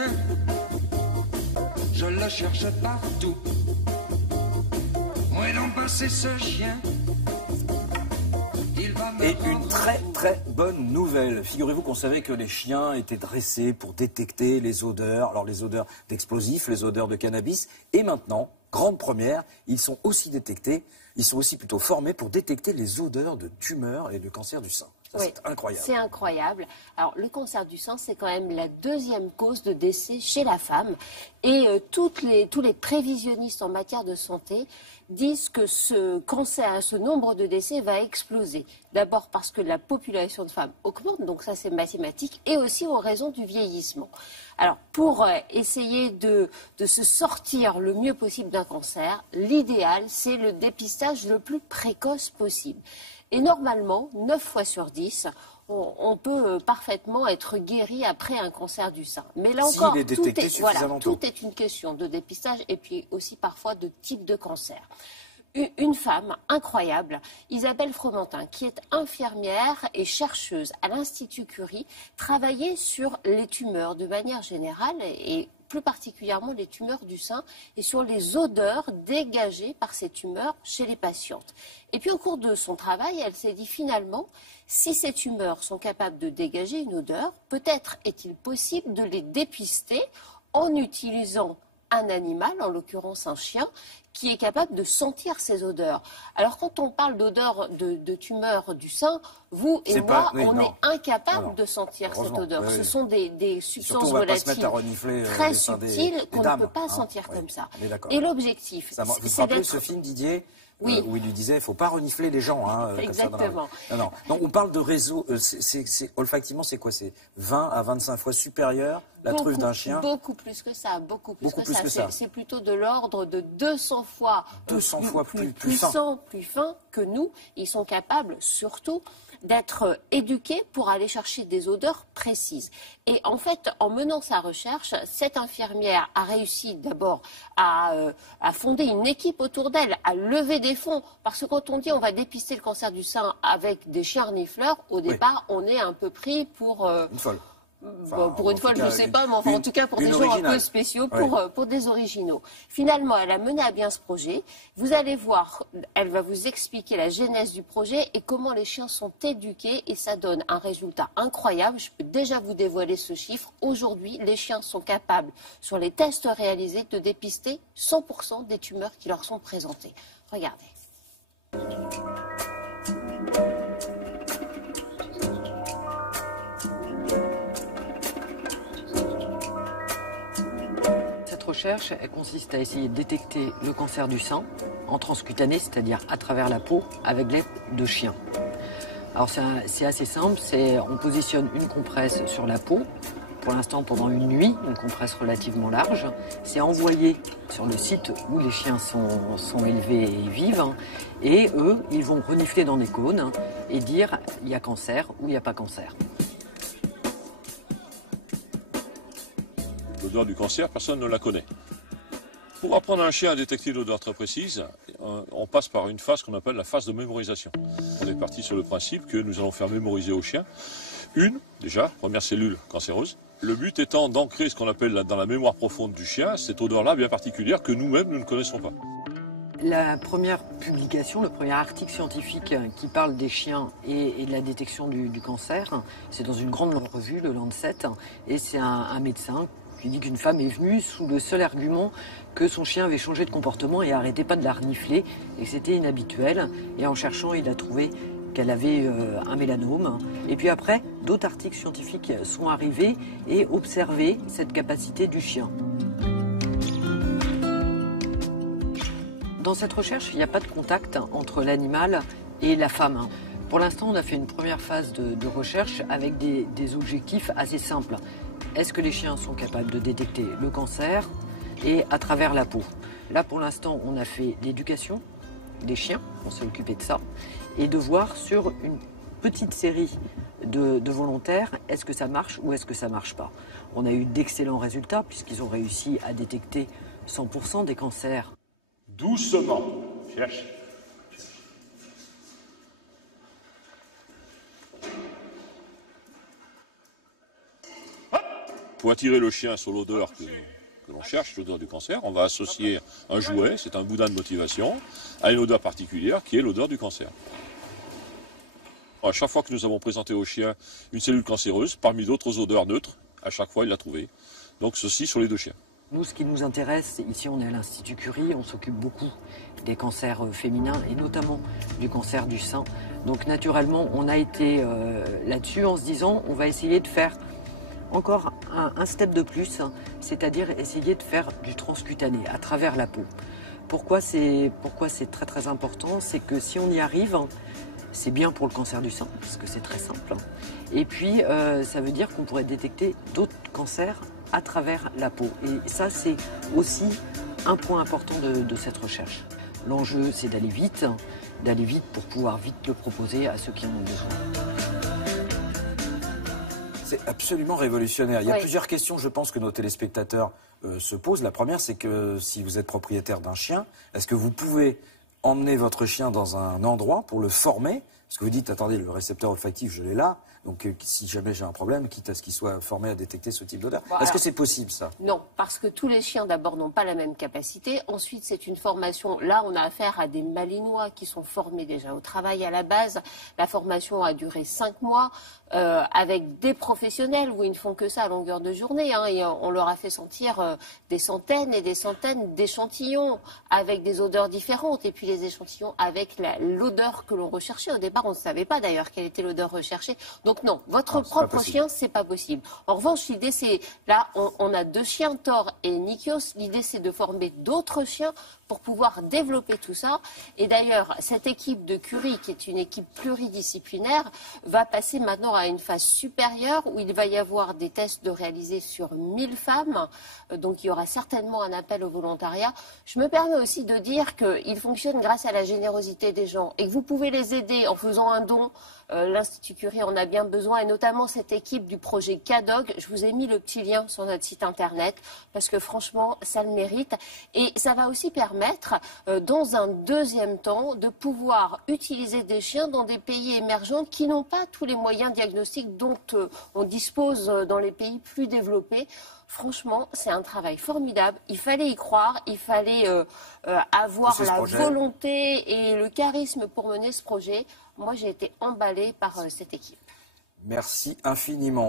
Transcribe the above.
chien, je le cherche partout. Où est donc passé ce chien? Il va me Et rendre une très bonne nouvelle. Figurez-vous qu'on savait que les chiens étaient dressés pour détecter les odeurs. Alors les odeurs d'explosifs, les odeurs de cannabis. Et maintenant, grande première, ils sont aussi plutôt formés pour détecter les odeurs de tumeurs et de cancer du sein. Ça, Oui, c'est incroyable. C'est incroyable. Alors, le cancer du sein, c'est quand même la deuxième cause de décès chez la femme. Et tous les prévisionnistes en matière de santé disent que ce cancer, ce nombre de décès va exploser. D'abord parce que la population de femmes augmente, donc ça c'est mathématique, et aussi en raison du vieillissement. Alors, pour essayer de se sortir le mieux possible d'un cancer, l'idéal, c'est le dépistage le plus précoce possible. Et normalement, 9 fois sur 10, on peut parfaitement être guéri après un cancer du sein. Mais là encore, tout est une question de dépistage et puis aussi parfois de type de cancer. Une femme incroyable, Isabelle Fromentin, qui est infirmière et chercheuse à l'Institut Curie, travaillait sur les tumeurs de manière générale et plus particulièrement les tumeurs du sein et sur les odeurs dégagées par ces tumeurs chez les patientes. Et puis au cours de son travail, elle s'est dit finalement, si ces tumeurs sont capables de dégager une odeur, peut-être est-il possible de les dépister en utilisant un animal, en l'occurrence un chien, qui est capable de sentir ces odeurs. Alors quand on parle d'odeur de tumeur du sein, vous et moi, on est incapables de sentir cette odeur. Ce sont des substances volatiles très subtiles qu'on ne peut pas sentir comme ça. Et l'objectif, c'est d'être... ce film, Didier, oui. Où il lui disait, il ne faut pas renifler les gens. Exactement. Non. Donc on parle de réseau, olfactivement, c'est quoi? C'est 20 à 25 fois supérieur la truffe d'un chien? Beaucoup plus que ça, beaucoup plus que ça. C'est plutôt de l'ordre de 200 fois, plus puissant, plus fin que nous. Ils sont capables, surtout, d'être éduqués pour aller chercher des odeurs précises. Et en fait, en menant sa recherche, cette infirmière a réussi d'abord à fonder une équipe autour d'elle, à lever des fonds. Parce que quand on dit on va dépister le cancer du sein avec des chiens renifleurs, au départ, on est un peu pris pour... une folle. Pour une folle, je ne sais pas, mais enfin, en tout cas pour des gens un peu spéciaux, pour des originaux. Finalement, elle a mené à bien ce projet. Vous allez voir, elle va vous expliquer la genèse du projet et comment les chiens sont éduqués et ça donne un résultat incroyable. Je peux déjà vous dévoiler ce chiffre. Aujourd'hui, les chiens sont capables, sur les tests réalisés, de dépister 100% des tumeurs qui leur sont présentées. Regardez. Recherche, elle consiste à essayer de détecter le cancer du sein en transcutané, c'est-à-dire à travers la peau, avec l'aide de chiens. Alors c'est assez simple, on positionne une compresse sur la peau, pour l'instant pendant une nuit, une compresse relativement large. C'est envoyé sur le site où les chiens sont élevés et vivent, et eux, ils vont renifler dans des cônes et dire il y a cancer ou il n'y a pas cancer. L'odeur du cancer, personne ne la connaît. Pour apprendre à un chien à détecter l'odeur très précise, on passe par une phase qu'on appelle la phase de mémorisation. On est parti sur le principe que nous allons faire mémoriser au chien première cellule cancéreuse. Le but étant d'ancrer ce qu'on appelle dans la mémoire profonde du chien, cette odeur-là bien particulière que nous-mêmes, nous ne connaissons pas. La première publication, le premier article scientifique qui parle des chiens et de la détection du cancer, c'est dans une grande revue, le Lancet, et c'est un médecin qui dit qu'une femme est venue sous le seul argument que son chien avait changé de comportement et arrêtait pas de la renifler et que c'était inhabituel. Et en cherchant, il a trouvé qu'elle avait un mélanome. Et puis après, d'autres articles scientifiques sont arrivés et observé cette capacité du chien. Dans cette recherche, il n'y a pas de contact entre l'animal et la femme. Pour l'instant, on a fait une première phase de recherche avec des objectifs assez simples. Est-ce que les chiens sont capables de détecter le cancer et à travers la peau? Là, pour l'instant, on a fait l'éducation des chiens, on s'est occupé de ça, et de voir sur une petite série de volontaires, est-ce que ça marche ou est-ce que ça ne marche pas? On a eu d'excellents résultats puisqu'ils ont réussi à détecter 100% des cancers. Doucement, cherche. Pour attirer le chien sur l'odeur que l'on cherche, l'odeur du cancer, on va associer un jouet, c'est un boudin de motivation, à une odeur particulière qui est l'odeur du cancer. À chaque fois que nous avons présenté au chien une cellule cancéreuse, parmi d'autres odeurs neutres, à chaque fois il l'a trouvée. Donc ceci sur les 2 chiens. Nous, ce qui nous intéresse, ici on est à l'Institut Curie, on s'occupe beaucoup des cancers féminins et notamment du cancer du sein. Donc naturellement, on a été là-dessus en se disant on va essayer de faire encore un step de plus, hein, c'est-à-dire essayer de faire du transcutané à travers la peau. Pourquoi c'est très très important? C'est que si on y arrive, c'est bien pour le cancer du sein, parce que c'est très simple. Et puis, ça veut dire qu'on pourrait détecter d'autres cancers à travers la peau. Et ça, c'est aussi un point important de cette recherche. L'enjeu, c'est d'aller vite pour pouvoir vite le proposer à ceux qui en ont besoin. C'est absolument révolutionnaire. Il y a Oui. plusieurs questions, je pense, que nos téléspectateurs se posent. La première, c'est que si vous êtes propriétaire d'un chien, est-ce que vous pouvez emmener votre chien dans un endroit pour le former? Parce que vous dites, attendez, le récepteur olfactif, je l'ai là. Donc, si jamais j'ai un problème, quitte à ce qu'il soit formé à détecter ce type d'odeur. Est-ce que c'est possible, ça? Non, parce que tous les chiens, d'abord, n'ont pas la même capacité. Ensuite, c'est une formation. Là, on a affaire à des Malinois qui sont formés déjà au travail à la base. La formation a duré 5 mois avec des professionnels où ils ne font que ça à longueur de journée. Hein, et on leur a fait sentir des centaines et des centaines d'échantillons avec des odeurs différentes. Et puis les échantillons avec l'odeur que l'on recherchait. Au départ, on ne savait pas d'ailleurs quelle était l'odeur recherchée. Donc non, votre propre chien, c'est pas possible. En revanche, l'idée c'est, là, on a 2 chiens, Thor et Nikios. L'idée c'est de former d'autres chiens pour pouvoir développer tout ça. Et d'ailleurs, cette équipe de Curie, qui est une équipe pluridisciplinaire, va passer maintenant à une phase supérieure où il va y avoir des tests de réaliser sur 1000 femmes. Donc il y aura certainement un appel au volontariat. Je me permets aussi de dire qu'il fonctionne grâce à la générosité des gens et que vous pouvez les aider en faisant un don. L'Institut Curie en a bien besoin, et notamment cette équipe du projet CADOG. Je vous ai mis le petit lien sur notre site internet parce que franchement, ça le mérite. Et ça va aussi permettre, dans un deuxième temps, de pouvoir utiliser des chiens dans des pays émergents qui n'ont pas tous les moyens diagnostiques dont on dispose dans les pays plus développés. Franchement, c'est un travail formidable. Il fallait y croire, il fallait avoir la volonté et le charisme pour mener ce projet. Moi, j'ai été emballée par cette équipe. Merci infiniment.